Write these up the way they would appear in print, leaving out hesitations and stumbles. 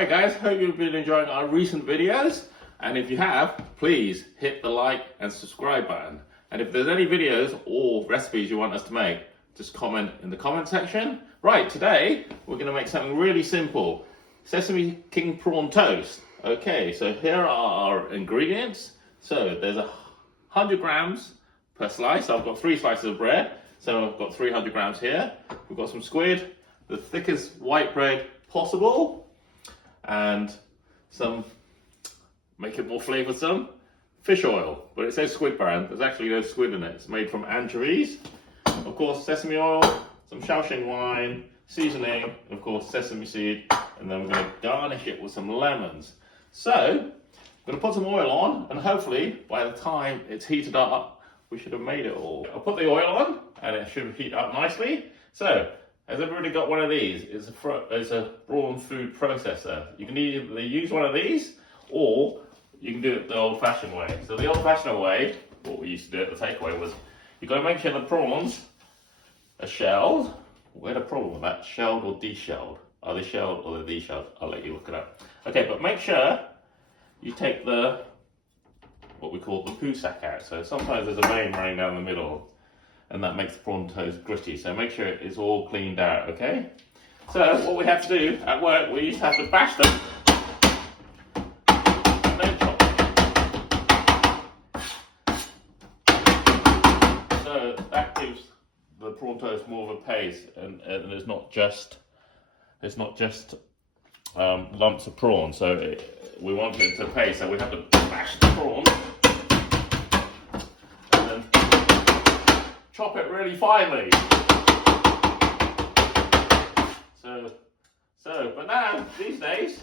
Hi guys, hope you've been enjoying our recent videos, and if you have, please hit the like and subscribe button. And if there's any videos or recipes you want us to make, just comment in the comment section. Right, today we're going to make something really simple. Sesame King Prawn toast. Okay, so here are our ingredients. So there's 100 grams per slice. I've got 3 slices of bread, so I've got 300 grams here. We've got some squid, the thickest white bread possible, and some, make it more flavoursome, fish oil. But it says squid brand, there's actually no squid in it. It's made from anchovies. Of course, sesame oil, some Shaoxing wine, seasoning, of course, sesame seed, and then we're going to garnish it with some lemons. So, I'm going to put some oil on, and hopefully, by the time it's heated up, we should have made it all. I'll put the oil on, and it should heat up nicely. So, has everybody got one of these? It's a prawn food processor. You can either use one of these, or you can do it the old-fashioned way. So the old-fashioned way, what we used to do at the takeaway was, you've got to make sure the prawns are shelled. We had a problem with that, shelled or de-shelled. Are they shelled or they're de-shelled? I'll let you look it up. Okay, but make sure you take what we call the poo sack out. So sometimes there's a vein running down the middle, and that makes the prawn toast gritty. So make sure it's all cleaned out, okay? So what we have to do at work, we used to have to bash them and then chop them. So that gives the prawn toast more of a paste, and it's not just lumps of prawn. So we want it to paste, so we have to bash the prawn and then chop it really finely. But now, these days,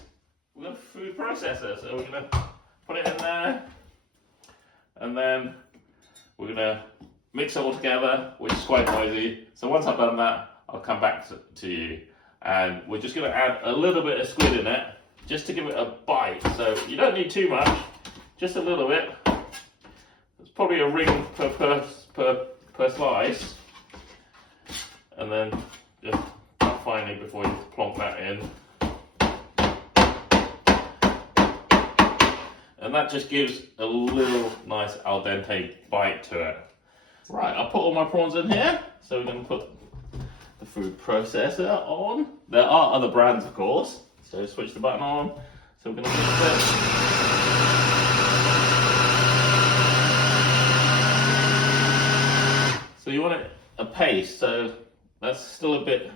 we've got a food processor, so we're going to put it in there, and then we're going to mix it all together, which is quite noisy. So once I've done that, I'll come back to you, and we're just going to add a little bit of squid in it, just to give it a bite. So you don't need too much, just a little bit. It's probably a ring per slice, and then just finally before you plonk that in, and that just gives a little nice al dente bite to it. Right, I'll put all my prawns in here. So we're going to put the food processor on. There are other brands, of course, so switch the button on. So we're going to mix it. So you want it a paste, so that's still a bit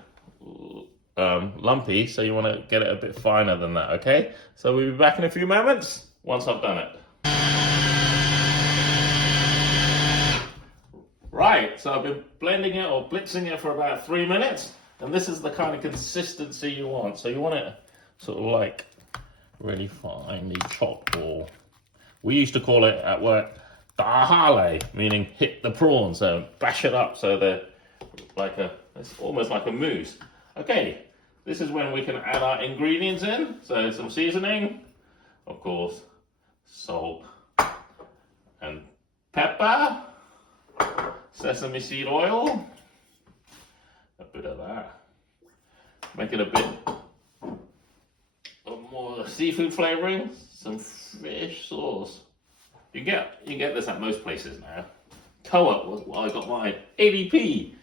lumpy, so you want to get it a bit finer than that, okay? So we'll be back in a few moments once I've done it. Right, so I've been blending it or blitzing it for about 3 minutes, and this is the kind of consistency you want. So you want it sort of like really finely chopped, or we used to call it at work tahale, meaning hit the prawn. So bash it up so they're like it's almost like a mousse. Okay, this is when we can add our ingredients in. So some seasoning, of course, salt and pepper, sesame seed oil, a bit of that, make it a bit of more seafood flavoring, some fish sauce. You get this at most places now. Co-op was what I got mine, ADP,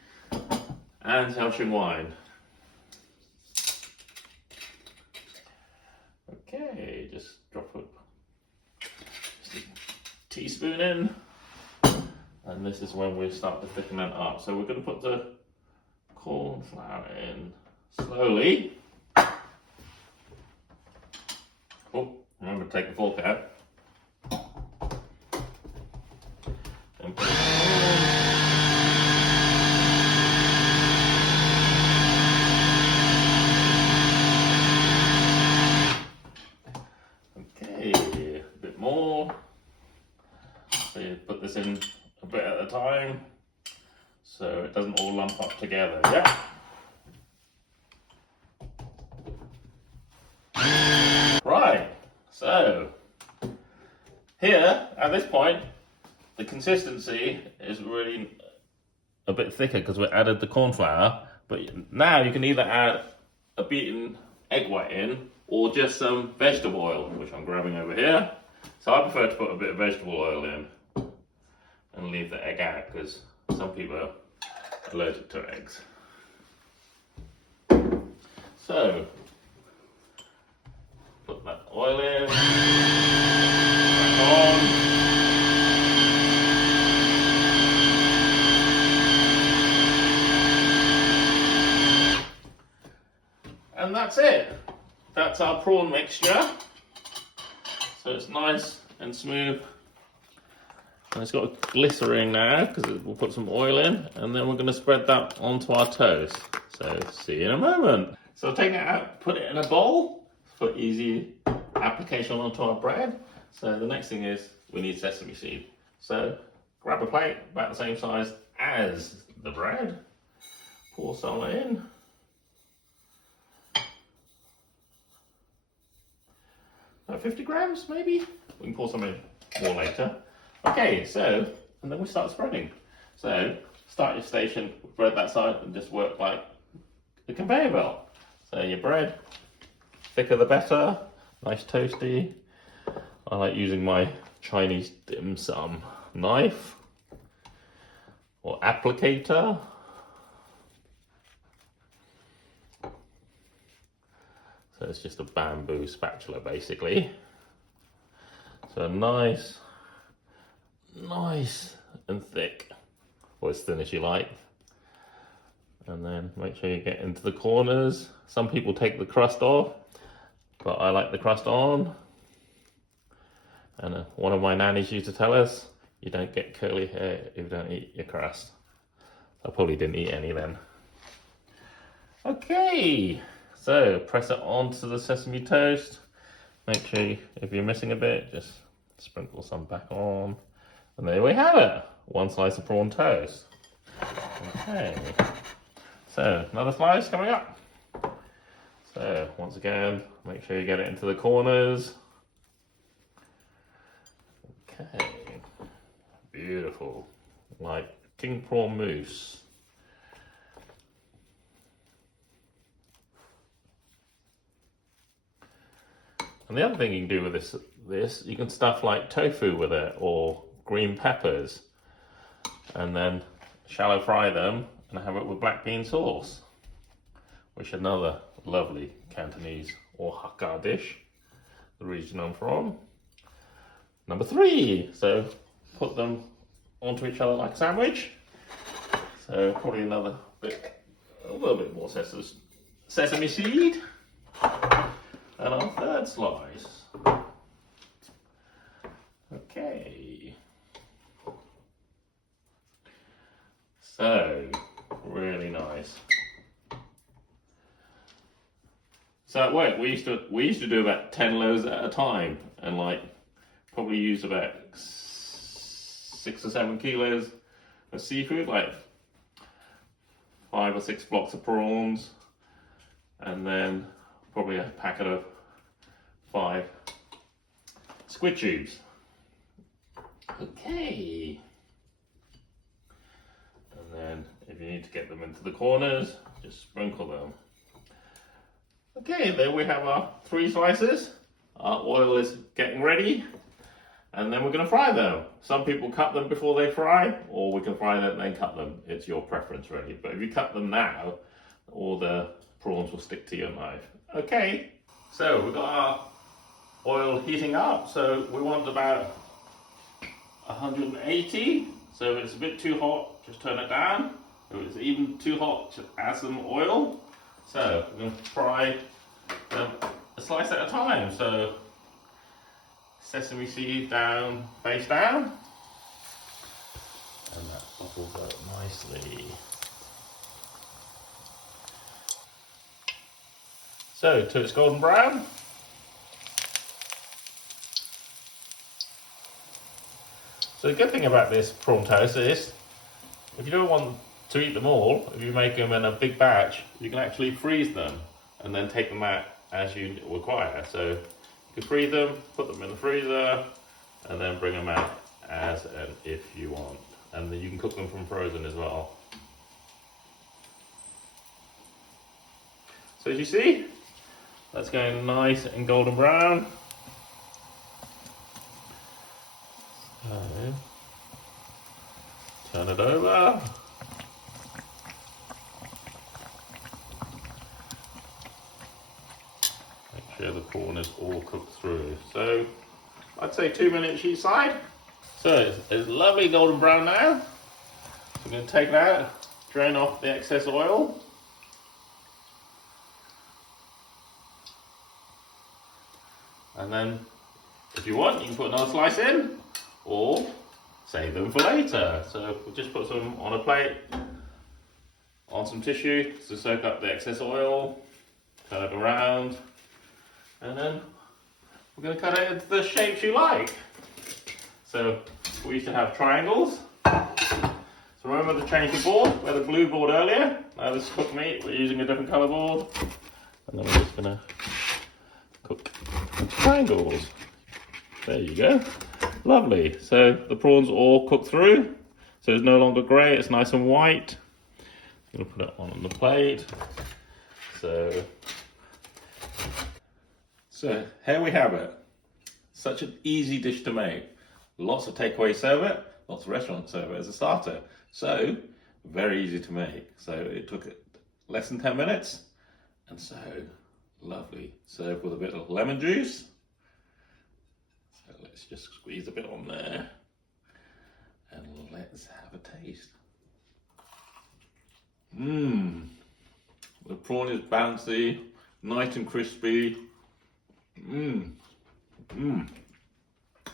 and Shaoxing wine. Okay, just drop just a teaspoon in. And this is when we start to thicken it up. So we're going to put the cornflour in slowly. Oh, remember to take the fork out. And put it okay, a bit more. So you put this in a bit at a time, so it doesn't all lump up together, yeah? Right, so here, at this point, the consistency is really a bit thicker because we added the corn flour, but now you can either add a beaten egg white in, or just some vegetable oil, which I'm grabbing over here. So I prefer to put a bit of vegetable oil in and leave the egg out because some people are allergic to eggs. So put that oil in, back on. And that's it. That's our prawn mixture. So it's nice and smooth. And it's got a glycerin now because we'll put some oil in, and then we're going to spread that onto our toast. So see you in a moment. So take it out, put it in a bowl for easy application onto our bread. So the next thing is we need sesame seed. So grab a plate about the same size as the bread. Pour some in. About 50 grams maybe? We can pour some in more later. Okay, so, and then we start spreading. So, start your station, bread that side, and just work like a conveyor belt. So your bread, thicker the better, nice toasty. I like using my Chinese dim sum knife or applicator. So it's just a bamboo spatula basically. So nice and thick, or as thin as you like. And then make sure you get into the corners. Some people take the crust off, but I like the crust on. And one of my nannies used to tell us, you don't get curly hair if you don't eat your crust. I probably didn't eat any then. Okay, so press it onto the sesame toast. Make sure if you're missing a bit, just sprinkle some back on. And there we have it, one slice of prawn toast. Okay, so another slice coming up. So once again, make sure you get it into the corners. Okay, beautiful, like king prawn mousse. And the other thing you can do with this, you can stuff like tofu with it or green peppers, and then shallow fry them and have it with black bean sauce, which is another lovely Cantonese or Hakka dish, the region I'm from. Number 3, so put them onto each other like a sandwich. So probably a little bit more sesame seed. And our third slice. Okay. So, really nice. So at work, we used to do about 10 loaves at a time, and like probably use about 6 or 7 kilos of seafood, like 5 or 6 blocks of prawns, and then probably a packet of 5 squid tubes. Okay. And then if you need to get them into the corners, just sprinkle them. Okay, there we have our 3 slices. Our oil is getting ready. And then we're going to fry them. Some people cut them before they fry, or we can fry them and then cut them. It's your preference really. But if you cut them now, all the prawns will stick to your knife. Okay, so we've got our oil heating up. So we want about 180. So if it's a bit too hot, just turn it down. If it's even too hot, just add some oil. So we're going to fry them a slice at a time. So sesame seed down, face down. And that bubbles up nicely. So till it's golden brown. So the good thing about this prawn toast is, if you don't want to eat them all, if you make them in a big batch, you can actually freeze them and then take them out as you require. So you can freeze them, put them in the freezer, and then bring them out as and if you want. And then you can cook them from frozen as well. So as you see, That's going nice and golden brown. So, turn it over. Make sure the prawn is all cooked through. So, I'd say 2 minutes each side. So, it's lovely golden brown now. So I'm going to take that, drain off the excess oil. And then, if you want, you can put another slice in, or save them for later. So we'll just put some on a plate, on some tissue to soak up the excess oil, turn it around, and then we're going to cut it into the shapes you like. So we used to have triangles. So remember to change the board. We had a blue board earlier. Now this is cooked meat, we're using a different colour board. And then we're just going to cook into triangles. There you go. Lovely. So the prawns all cooked through. So it's no longer grey, it's nice and white. I'm going to put it on the plate. So here we have it. Such an easy dish to make. Lots of takeaways serve it, lots of restaurants serve it as a starter. So very easy to make. So it took less than 10 minutes. And so lovely. Serve with a bit of lemon juice. So let's just squeeze a bit on there. And let's have a taste. The prawn is bouncy, nice and crispy.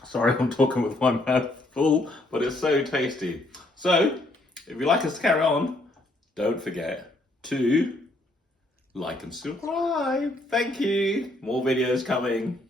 Sorry, I'm talking with my mouth full, but it's so tasty. So, if you'd like us to carry on, don't forget to like and subscribe. Thank you. More videos coming.